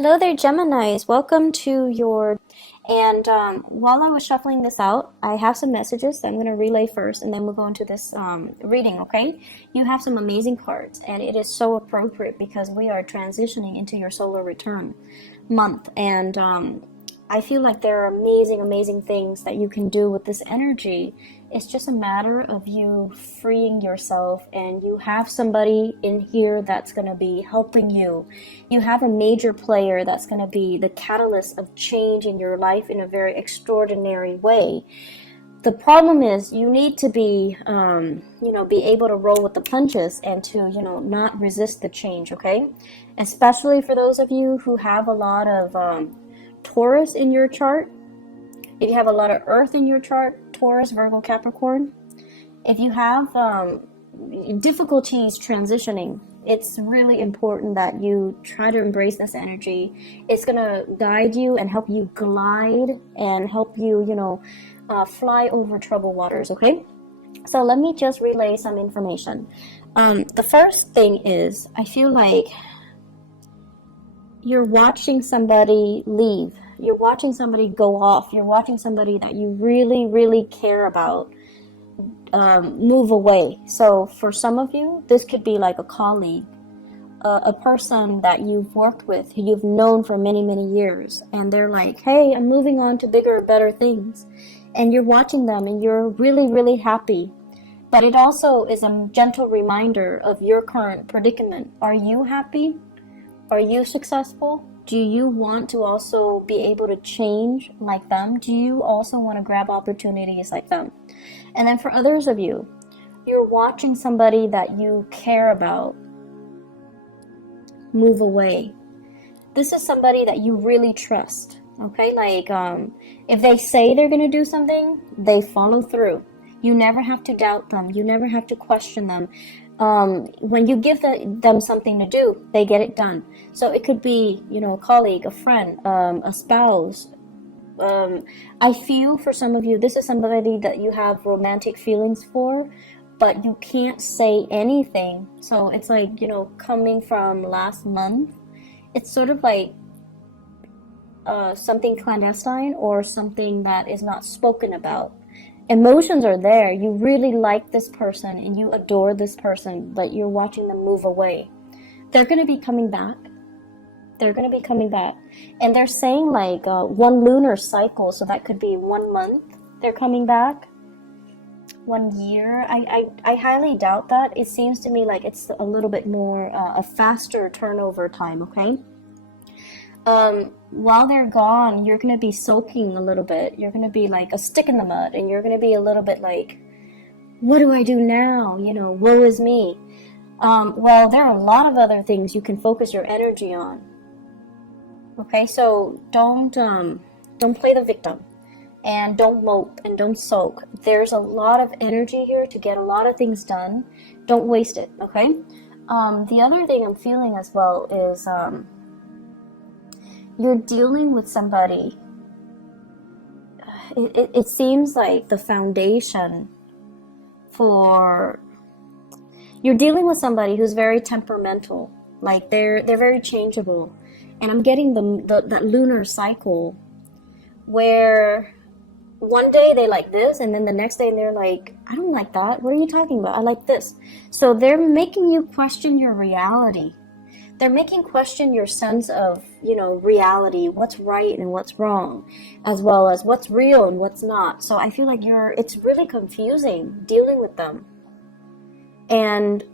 Hello there, Geminis. Welcome to your... And while I was shuffling this out, I have some messages that I'm going to relay first, and then we'll go into this reading, okay? You have some amazing cards, and it is so appropriate because we are transitioning into your solar return month. And I feel like there are amazing, amazing things that you can do with this energy. It's just a matter of you freeing yourself, and you have somebody in here that's going to be helping you. You have a major player that's going to be the catalyst of change in your life in a very extraordinary way. The problem is you need to be, be able to roll with the punches and to, not resist the change, okay? Especially for those of you who have a lot of Taurus in your chart. If you have a lot of Earth in your chart, Taurus, Virgo, Capricorn. If you have difficulties transitioning, it's really important that you try to embrace this energy. It's going to guide you and help you glide and help you, fly over troubled waters, okay? So let me just relay some information. The first thing is, I feel like you're watching somebody leave. You're watching somebody go off. You're watching somebody that you really, really care about move away. So for some of you, this could be like a colleague, a person that you've worked with, who you've known for many, many years. And they're like, hey, I'm moving on to bigger, better things. And you're watching them and you're really, really happy. But it also is a gentle reminder of your current predicament. Are you happy? Are you successful? Do you want to also be able to change like them? Do you also want to grab opportunities like them? And then for others of you, you're watching somebody that you care about move away. This is somebody that you really trust, okay? Like, if they say they're going to do something, they follow through. You never have to doubt them. You never have to question them. When you give them something to do, they get it done. So it could be, a colleague, a friend, a spouse. I feel for some of you, this is somebody that you have romantic feelings for, but you can't say anything. So it's like, coming from last month, it's sort of like something clandestine or something that is not spoken about. Emotions are there. You really like this person and you adore this person, but you're watching them move away. They're going to be coming back. They're going to be coming back. And they're saying like one lunar cycle, so that could be 1 month. They're coming back. 1 year. I highly doubt that. It seems to me like it's a little bit more a faster turnover time, okay? While they're gone, you're going to be soaking a little bit. You're going to be like a stick in the mud, and you're going to be a little bit like, what do I do now? Woe is me. Well, there are a lot of other things you can focus your energy on. Okay, so don't play the victim, and don't mope, and don't soak. There's a lot of energy here to get a lot of things done. Don't waste it, okay? The other thing I'm feeling as well is, you're dealing with somebody. It seems like the foundation for... You're dealing with somebody who's very temperamental. Like they're very changeable. And I'm getting that lunar cycle where one day they like this, and then the next day they're like, I don't like that. What are you talking about? I like this. So they're making you question your reality. They're making question your sense of, reality, what's right and what's wrong, as well as what's real and what's not. So I feel like it's really confusing dealing with them. And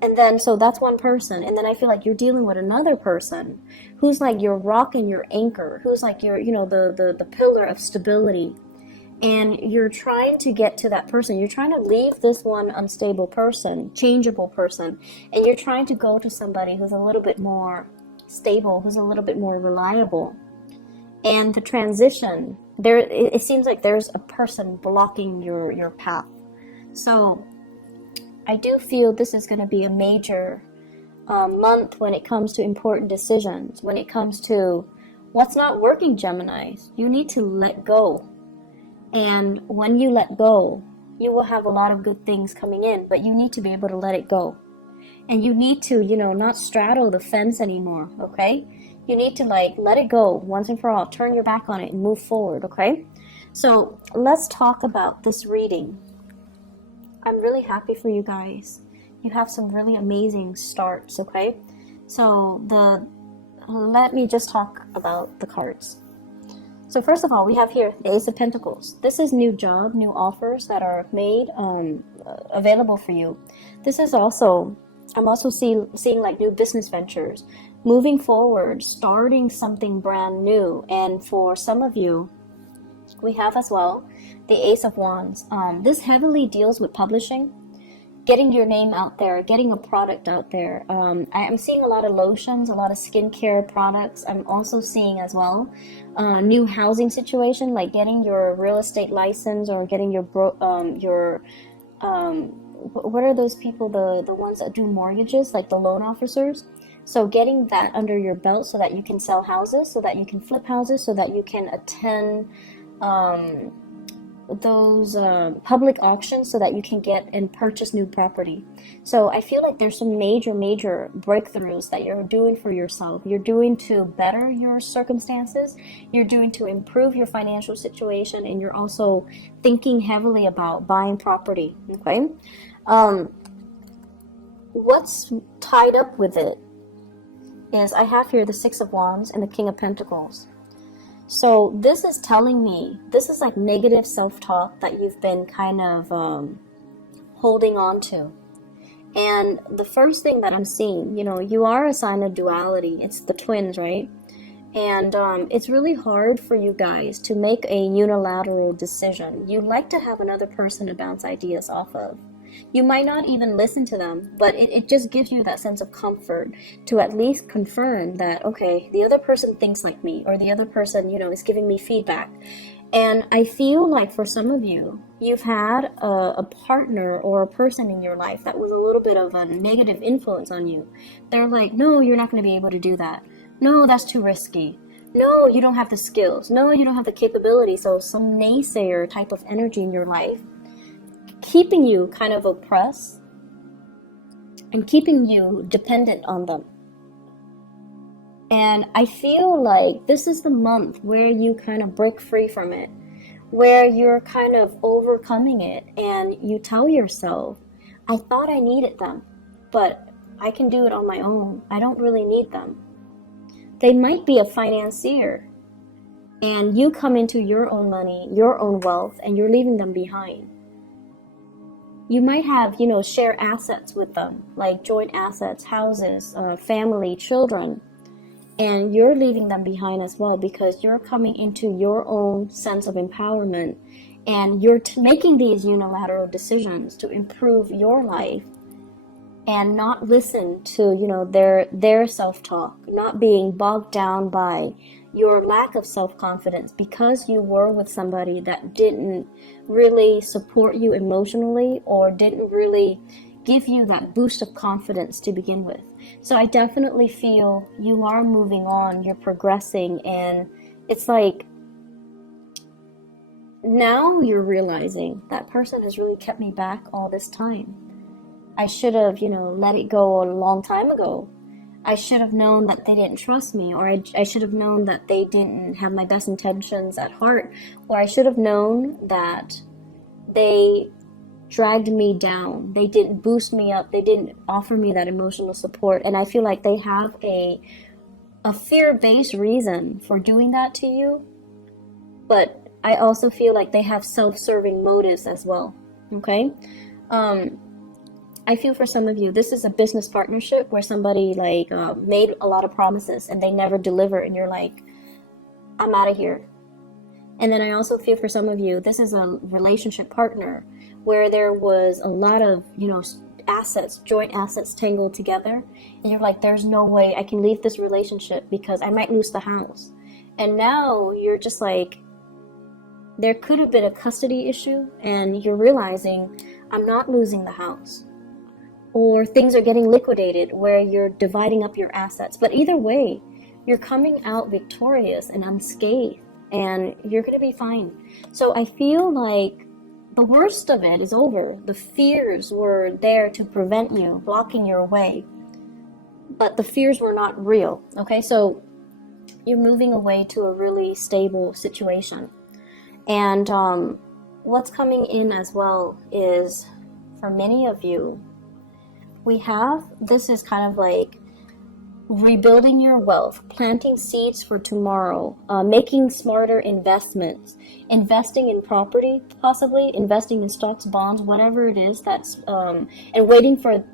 then, so that's one person. And then I feel like you're dealing with another person who's like your rock and your anchor, who's like your, the pillar of stability. And you're trying to get to that person. You're trying to leave this one unstable person, changeable person, and you're trying to go to somebody who's a little bit more stable, who's a little bit more reliable. And the transition, it seems like there's a person blocking your path. So I do feel this is going to be a major month when it comes to important decisions, when it comes to what's not working, Geminis. You need to let go. And when you let go, you will have a lot of good things coming in, but you need to be able to let it go. and you need to, you know, not straddle the fence anymore, okay? You need to like let it go once and for all, turn your back on it and move forward, okay? So let's talk about this reading. I'm really happy for you guys. You have some really amazing starts, okay? So let me just talk about the cards. So first of all, we have here the Ace of Pentacles. This is new job, new offers that are made available for you. This is also, I'm also seeing like new business ventures, moving forward, starting something brand new. And for some of you, we have as well the Ace of Wands. This heavily deals with publishing, getting your name out there, getting a product out there. I'm seeing a lot of lotions, a lot of skincare products. I'm also seeing as well new housing situation, like getting your real estate license or getting your what are those people, the ones that do mortgages, like the loan officers. So getting that under your belt so that you can sell houses, so that you can flip houses, so that you can attend those public auctions so that you can get and purchase new property. So I feel like there's some major breakthroughs that you're doing for yourself. You're doing to better your circumstances, you're doing to improve your financial situation, and you're also thinking heavily about buying property, okay? What's tied up with it is I have here the Six of Wands and the King of Pentacles. So this is telling me, this is like negative self-talk that you've been kind of holding on to. And the first thing that I'm seeing, you know, you are a sign of duality. It's the twins, right? And it's really hard for you guys to make a unilateral decision. You like to have another person to bounce ideas off of. You might not even listen to them, but it just gives you that sense of comfort to at least confirm that, okay, the other person thinks like me, or the other person, you know, is giving me feedback. And I feel like for some of you, you've had a partner or a person in your life that was a little bit of a negative influence on you. They're like, no, you're not going to be able to do that. No, that's too risky. No, you don't have the skills. No, you don't have the capability. So some naysayer type of energy in your life, keeping you kind of oppressed and keeping you dependent on them. And I feel like this is the month where you kind of break free from it, where you're kind of overcoming it, and you tell yourself, I thought I needed them, but I can do it on my own. I don't really need them. They might be a financier, and you come into your own money, your own wealth, and you're leaving them behind. You might have, you know, share assets with them, like joint assets, houses, family, children, and you're leaving them behind as well because you're coming into your own sense of empowerment, and you're making these unilateral decisions to improve your life and not listen to, you know, their self-talk, not being bogged down by your lack of self-confidence because you were with somebody that didn't really support you emotionally or didn't really give you that boost of confidence to begin with. So I definitely feel you are moving on, you're progressing, and it's like now you're realizing that person has really kept me back all this time. I should have, you know, let it go a long time ago. I should have known that they didn't trust me, or I should have known that they didn't have my best intentions at heart, or I should have known that they dragged me down. They didn't boost me up. They didn't offer me that emotional support. And I feel like they have a fear-based reason for doing that to you. But I also feel like they have self-serving motives as well. Okay? I feel for some of you, this is a business partnership where somebody like made a lot of promises and they never deliver, and you're like, I'm out of here. And then I also feel for some of you, this is a relationship partner where there was a lot of, you know, assets, joint assets tangled together, and you're like, there's no way I can leave this relationship because I might lose the house. And now you're just like, there could have been a custody issue, and you're realizing I'm not losing the house. Or things are getting liquidated where you're dividing up your assets. But either way, you're coming out victorious and unscathed, and you're going to be fine. So I feel like the worst of it is over. The fears were there to prevent you, blocking your way. But the fears were not real, okay? So you're moving away to a really stable situation. And what's coming in as well is, for many of you, this is kind of like rebuilding your wealth, planting seeds for tomorrow, making smarter investments, investing in property, possibly investing in stocks, bonds, whatever it is that's, and waiting for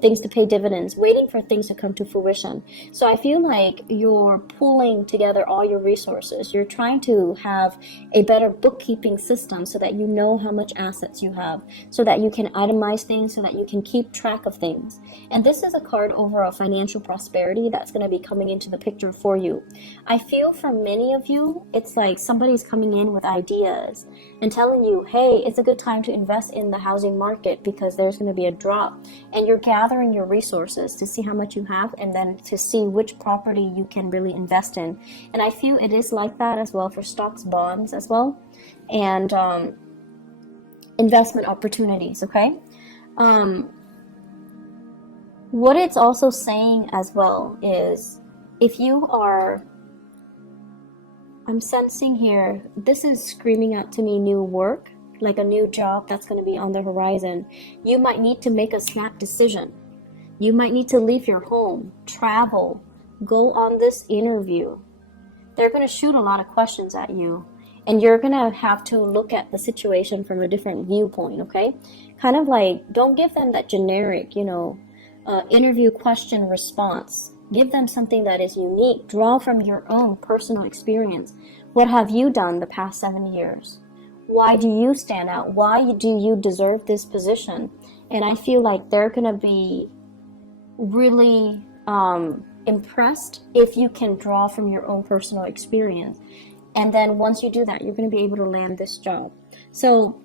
things to pay dividends, waiting for things to come to fruition. So I feel like you're pulling together all your resources. You're trying to have a better bookkeeping system so that you know how much assets you have, so that you can itemize things, so that you can keep track of things. And this is a card over a financial prosperity that's going to be coming into the picture for you. I feel for many of you, it's like somebody's coming in with ideas and telling you, hey, it's a good time to invest in the housing market because there's going to be a drop. And you're gathering your resources to see how much you have and then to see which property you can really invest in. And I feel it is like that as well for stocks, bonds as well, and investment opportunities, okay? What it's also saying as well is, if you are, I'm sensing here, this is screaming out to me new work, like a new job that's going to be on the horizon. You might need to make a snap decision. You might need to leave your home, travel, go on this interview. They're going to shoot a lot of questions at you, and you're going to have to look at the situation from a different viewpoint, okay? Kind of like, don't give them that generic, interview question response. Give them something that is unique. Draw from your own personal experience. What have you done the past 7 years? Why do you stand out? Why do you deserve this position? And I feel like they're going to be really impressed if you can draw from your own personal experience. And then once you do that, you're going to be able to land this job. So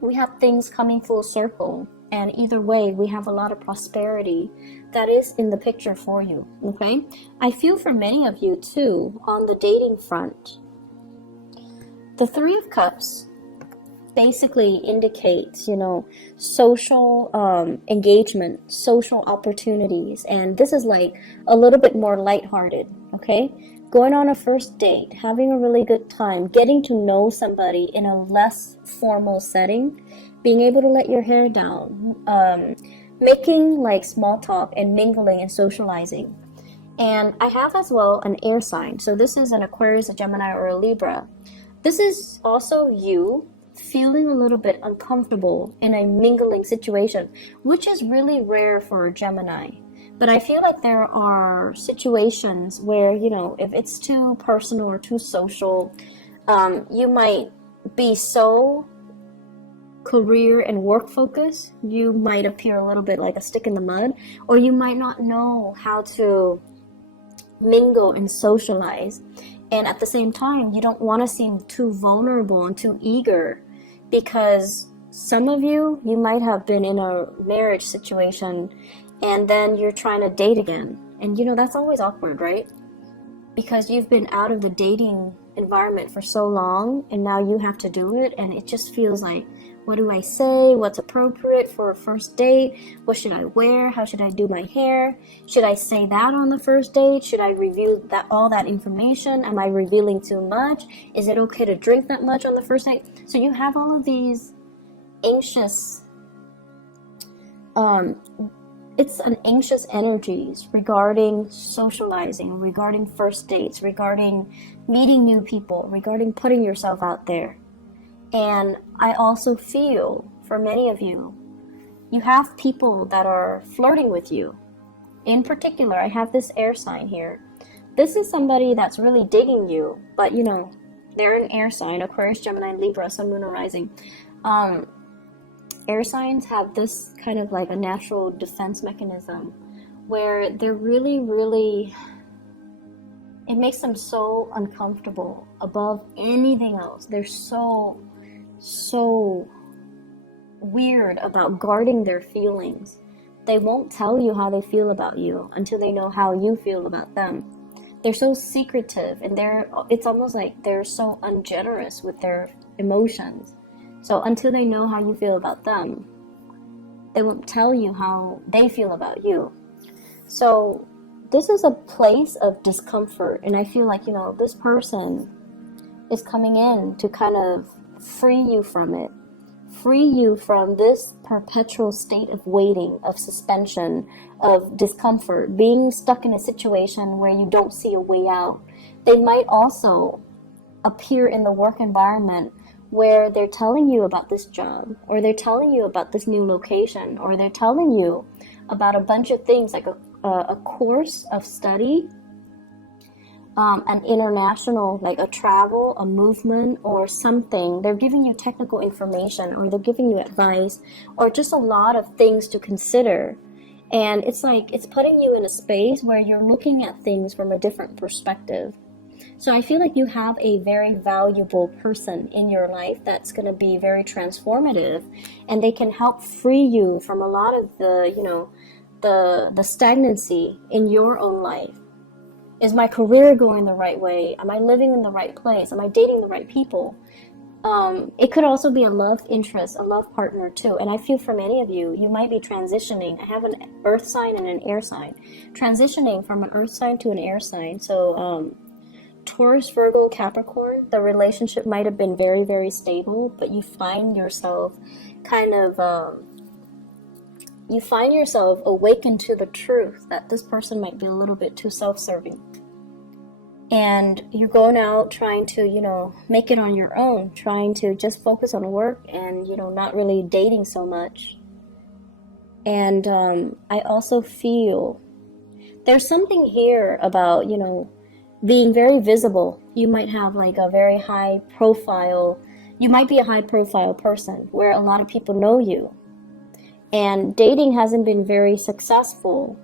we have things coming full circle. And either way, we have a lot of prosperity that is in the picture for you, okay? I feel for many of you, too, on the dating front, the Three of Cups basically indicates, social engagement, social opportunities. And this is like a little bit more lighthearted, okay? Going on a first date, having a really good time, getting to know somebody in a less formal setting, being able to let your hair down, making like small talk and mingling and socializing. And I have as well an air sign. So this is an Aquarius, a Gemini, or a Libra. This is also you feeling a little bit uncomfortable in a mingling situation, which is really rare for a Gemini. But I feel like there are situations where, if it's too personal or too social, you might be so career and work focused, you might appear a little bit like a stick in the mud, or you might not know how to mingle and socialize. And at the same time, you don't want to seem too vulnerable and too eager, because some of you might have been in a marriage situation and then you're trying to date again. And that's always awkward, right? Because you've been out of the dating environment for so long and now you have to do it, and it just feels like, what do I say? What's appropriate for a first date? What should I wear? How should I do my hair? Should I say that on the first date? Should I reveal all that information? Am I revealing too much? Is it okay to drink that much on the first date? So you have all of these anxious, it's an anxious energies regarding socializing, regarding first dates, regarding meeting new people, regarding putting yourself out there. And I also feel, for many of you, you have people that are flirting with you. In particular, I have this air sign here. This is somebody that's really digging you, but they're an air sign, Aquarius, Gemini, Libra, Sun, Moon, or Rising. Air signs have this kind of like a natural defense mechanism where they're really, really, it makes them so uncomfortable above anything else. They're so weird about guarding their feelings. They won't tell you how they feel about you until they know how you feel about them. They're so secretive, and it's almost like they're so ungenerous with their emotions. So until they know how you feel about them, they won't tell you how they feel about you. So this is a place of discomfort, and I feel like, this person is coming in to kind of free you from it. Free you from this perpetual state of waiting, of suspension, of discomfort, being stuck in a situation where you don't see a way out. They might also appear in the work environment where they're telling you about this job, or they're telling you about this new location, or they're telling you about a bunch of things like a course of study, an international, like a travel, a movement, or something. They're giving you technical information, or they're giving you advice, or just a lot of things to consider. And it's like, it's putting you in a space where you're looking at things from a different perspective. So I feel like you have a very valuable person in your life that's going to be very transformative, and they can help free you from a lot of the stagnancy in your own life. Is my career going the right way? Am I living in the right place? Am I dating the right people? It could also be a love interest, a love partner too. And I feel for many of you, you might be transitioning. I have an earth sign and an air sign. Transitioning from an earth sign to an air sign. So Taurus, Virgo, Capricorn, the relationship might have been very, very stable, but you find yourself kind of... you find yourself awakened to the truth that this person might be a little bit too self-serving. And you're going out trying to, make it on your own, trying to just focus on work and, not really dating so much. And I also feel there's something here about, being very visible. You might have like a very high profile, you might be a high profile person where a lot of people know you. And dating hasn't been very successful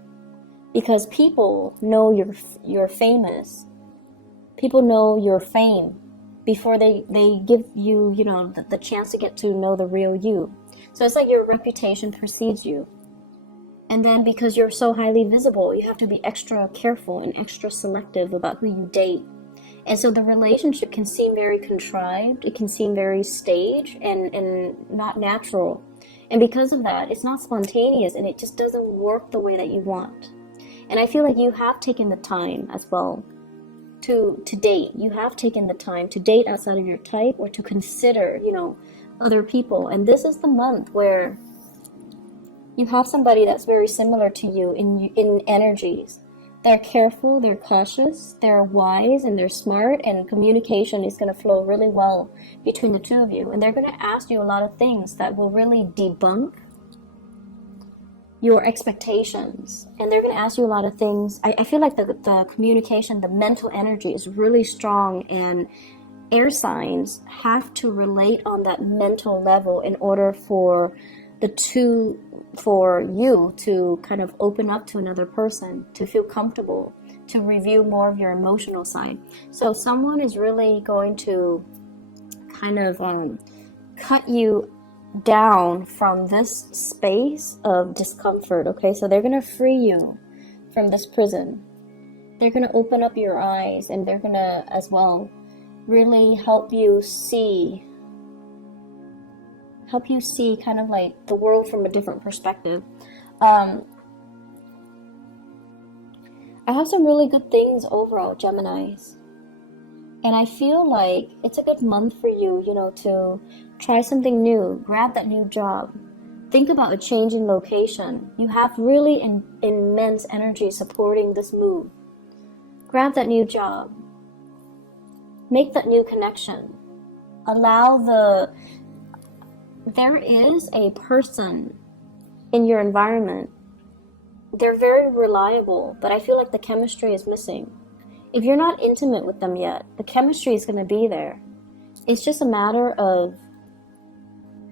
because people know you're famous. People know your fame before they give you, the chance to get to know the real you. So it's like your reputation precedes you. And then because you're so highly visible, you have to be extra careful and extra selective about who you date. And so the relationship can seem very contrived. It can seem very staged and not natural. And because of that, it's not spontaneous, and it just doesn't work the way that you want. And I feel like you have taken the time as well to date. You have taken the time to date outside of your type, or to consider, other people. And this is the month where you have somebody that's very similar to you in energies. They're careful, they're cautious, they're wise, and they're smart, and communication is going to flow really well between the two of you. And they're going to ask you a lot of things that will really debunk your expectations. And they're going to ask you a lot of things. I feel like the communication, the mental energy is really strong, and air signs have to relate on that mental level in order for you to kind of open up to another person, to feel comfortable, to review more of your emotional side. So someone is really going to kind of cut you down from this space of discomfort, okay? So they're going to free you from this prison. They're going to open up your eyes, and they're going to as well really help you see kind of like the world from a different perspective. I have some really good things overall, Geminis. And I feel like it's a good month for you, to try something new, grab that new job, think about a change in location. You have really immense energy supporting this move. Grab that new job, make that new connection, there is a person in your environment. They're very reliable, but I feel like the chemistry is missing. If you're not intimate with them yet, the chemistry is going to be there. It's just a matter of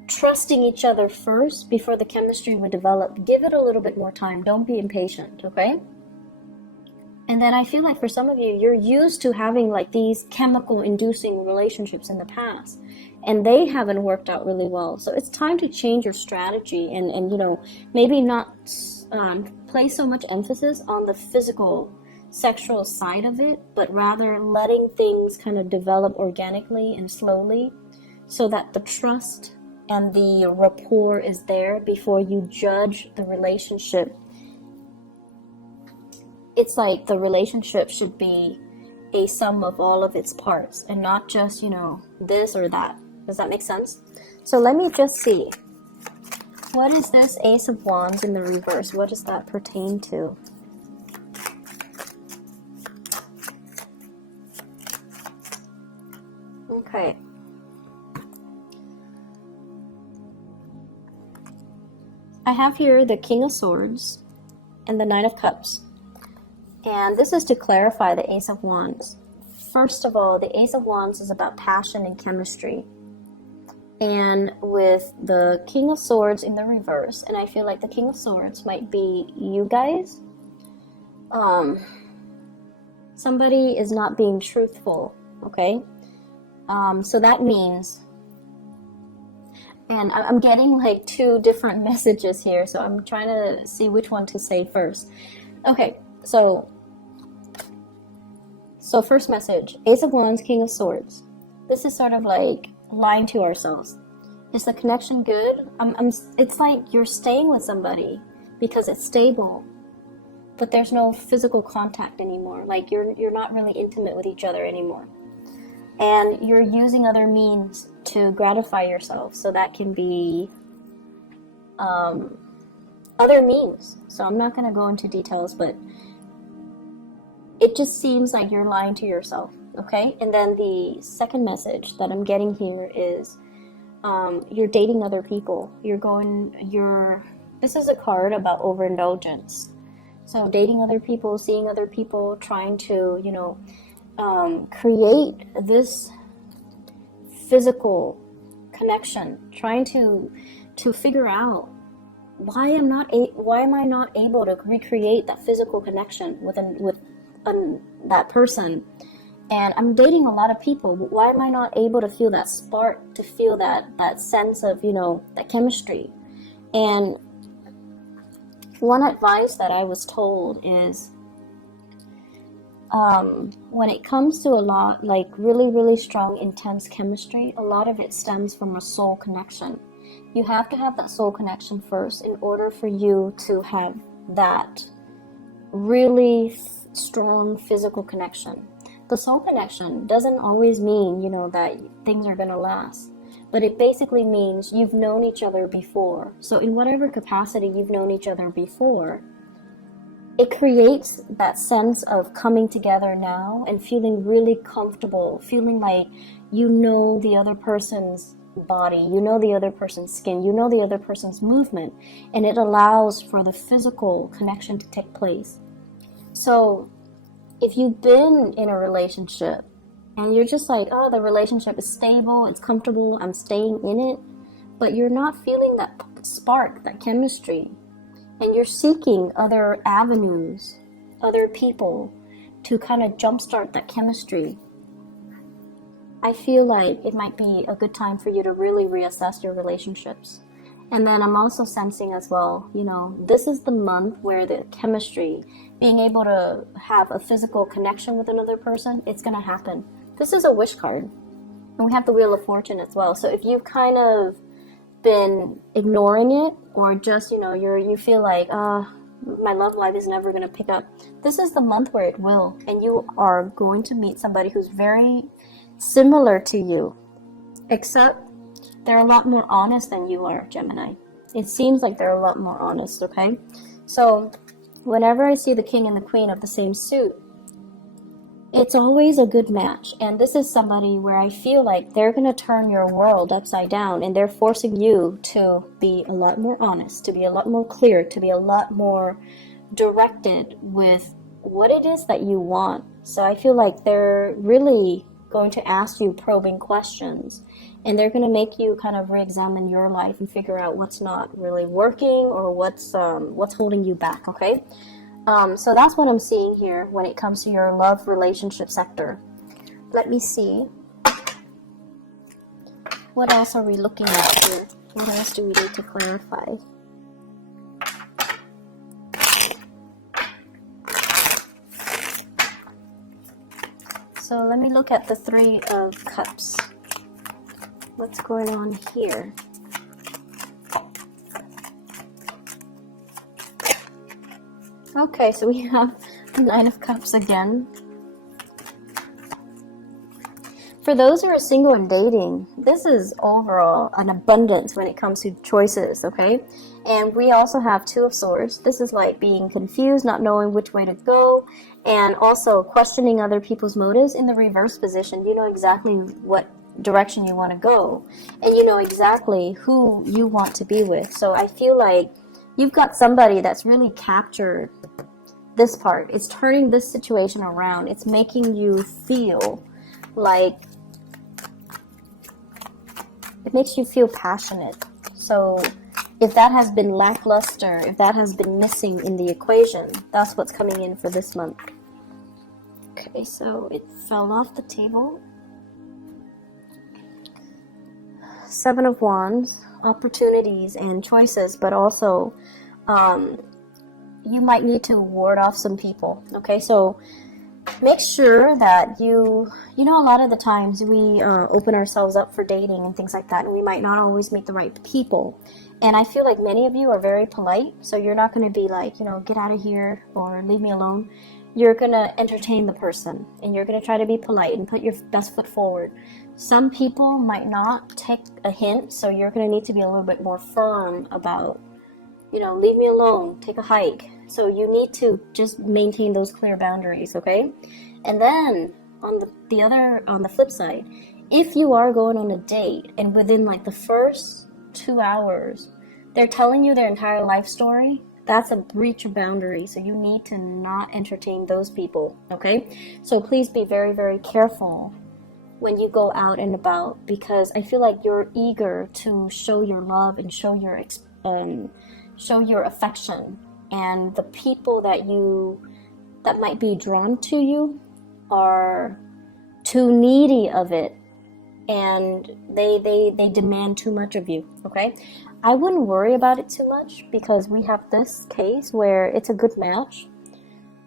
trusting each other first before the chemistry would develop. Give it a little bit more time. Don't be impatient, okay? And then I feel like for some of you, you're used to having like these chemical inducing relationships in the past, and they haven't worked out really well. So it's time to change your strategy and maybe not place so much emphasis on the physical, sexual side of it, but rather letting things kind of develop organically and slowly, so that the trust and the rapport is there before you judge the relationship. It's like the relationship should be a sum of all of its parts and not just, you know, this or that. Does that make sense? So let me just see. What is this Ace of Wands in the reverse? What does that pertain to? Okay. I have here the King of Swords and the Knight of Cups. And this is to clarify the Ace of Wands. First of all, the Ace of Wands is about passion and chemistry. And with the King of Swords in the reverse, and I feel like the King of Swords might be you guys. Somebody is not being truthful, okay? So that means, and I'm getting like two different messages here, so I'm trying to see which one to say first. Okay, so first message, Ace of Wands, King of Swords. This is sort of like lying to ourselves. Is the connection good? It's like you're staying with somebody because it's stable, but there's no physical contact anymore. Like you're not really intimate with each other anymore. And you're using other means to gratify yourself. So that can be other means. So I'm not going to go into details, but it just seems like you're lying to yourself, okay? And then the second message that I'm getting here is you're dating other people. This is a card about overindulgence. So dating other people, seeing other people, trying to, you know, create this physical connection, trying to figure out why am I not able to recreate that physical connection with that person. And I'm dating a lot of people, but why am I not able to feel that spark, to feel that sense of, you know, that chemistry? And one advice that I was told is when it comes to a lot, like really, really strong, intense chemistry, a lot of it stems from a soul connection. You have to have that soul connection first in order for you to have that really strong physical connection. The soul connection doesn't always mean, you know, that things are going to last, but it basically means you've known each other before. So in whatever capacity you've known each other before, it creates that sense of coming together now and feeling really comfortable, feeling like you know the other person's body, you know the other person's skin, you know the other person's movement, and it allows for the physical connection to take place. So if you've been in a relationship and you're just like, oh, the relationship is stable, it's comfortable, I'm staying in it, but you're not feeling that spark, that chemistry, and you're seeking other avenues, other people to kind of jumpstart that chemistry, I feel like it might be a good time for you to really reassess your relationships. And then I'm also sensing as well, you know, this is the month where the chemistry, being able to have a physical connection with another person, it's going to happen. This is a wish card. And we have the Wheel of Fortune as well. So if you've kind of been ignoring it, or just, you know, you feel like, my love life is never going to pick up, this is the month where it will. And you are going to meet somebody who's very similar to you, except they're a lot more honest than you are, Gemini. It seems like they're a lot more honest, okay? So whenever I see the King and the Queen of the same suit, it's always a good match. And this is somebody where I feel like they're going to turn your world upside down, and they're forcing you to be a lot more honest, to be a lot more clear, to be a lot more directed with what it is that you want. So I feel like they're really going to ask you probing questions, and they're going to make you kind of re-examine your life and figure out what's not really working, or what's holding you back, okay? So that's what I'm seeing here when it comes to your love relationship sector. Let me see. What else are we looking at here? What else do we need to clarify? So let me look at the Three of Cups. What's going on here? Okay, so we have the Nine of Cups again. For those who are single and dating, this is overall an abundance when it comes to choices, okay? And we also have Two of Swords. This is like being confused, not knowing which way to go, and also questioning other people's motives. In the reverse position, you know exactly what direction you want to go, and you know exactly who you want to be with. So I feel like you've got somebody that's really captured this part. It's turning this situation around. It's making you feel like, it makes you feel passionate. So if that has been lackluster, if that has been missing in the equation, that's what's coming in for this month. Okay, so it fell off the table. Seven of Wands, opportunities and choices, but also you might need to ward off some people. Okay, so make sure that you know, a lot of the times we open ourselves up for dating and things like that, and we might not always meet the right people. And I feel like many of you are very polite, so you're not going to be like, you know, get out of here or leave me alone. You're going to entertain the person, and you're going to try to be polite and put your best foot forward. Some people might not take a hint, so you're going to need to be a little bit more firm about, you know, leave me alone, take a hike. So you need to just maintain those clear boundaries, okay? And then on the flip side, if you are going on a date and within like the first 2 hours, they're telling you their entire life story, that's a breach of boundary. So you need to not entertain those people, okay? So please be very, very careful when you go out and about, because I feel like you're eager to show your love and show your affection, and the people that might be drawn to you are too needy of it, and they demand too much of you, okay? I wouldn't worry about it too much, because we have this case where it's a good match,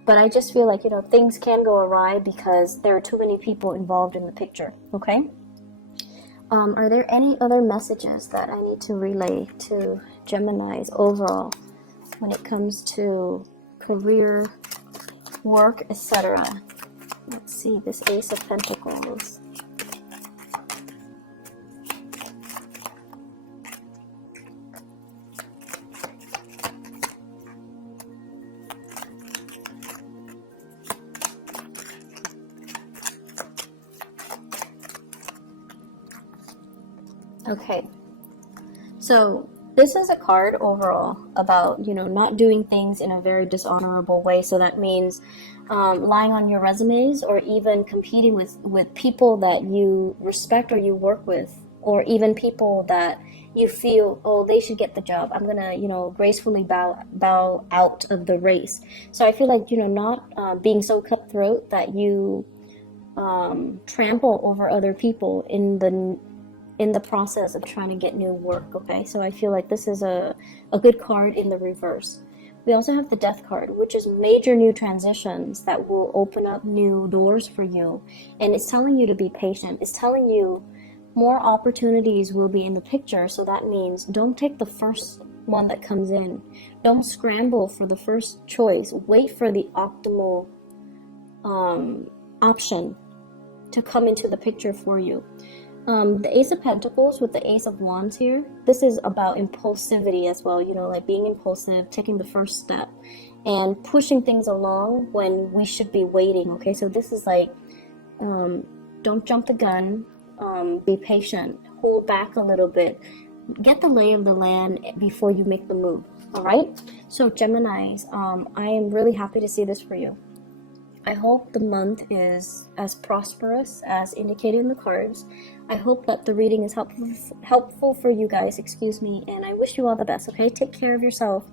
but I just feel like, you know, things can go awry because there are too many people involved in the picture, okay? Are there any other messages that I need to relay to Geminis overall when it comes to career, work, etc.? Let's see, this Ace of Pentacles. Okay, so this is a card overall about, you know, not doing things in a very dishonorable way. So that means lying on your resumes, or even competing with people that you respect or you work with, or even people that you feel, oh, they should get the job. I'm gonna, you know, gracefully bow out of the race. So I feel like, you know, not being so cutthroat that you trample over other people in the process of trying to get new work, okay? So I feel like this is a good card in the reverse. We also have the Death card, which is major new transitions that will open up new doors for you. And it's telling you to be patient. It's telling you more opportunities will be in the picture. So that means don't take the first one that comes in. Don't scramble for the first choice. Wait for the optimal option to come into the picture for you. The Ace of Pentacles with the Ace of Wands here, this is about impulsivity as well, you know, like being impulsive, taking the first step, and pushing things along when we should be waiting, okay? So this is like, don't jump the gun, be patient, hold back a little bit, get the lay of the land before you make the move, all right? So Geminis, I am really happy to see this for you. I hope the month is as prosperous as indicated in the cards. I hope that the reading is helpful for you guys, and I wish you all the best, okay? Take care of yourself,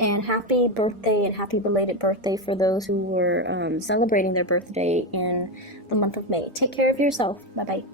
and happy birthday and happy belated birthday for those who were celebrating their birthday in the month of May. Take care of yourself. Bye-bye.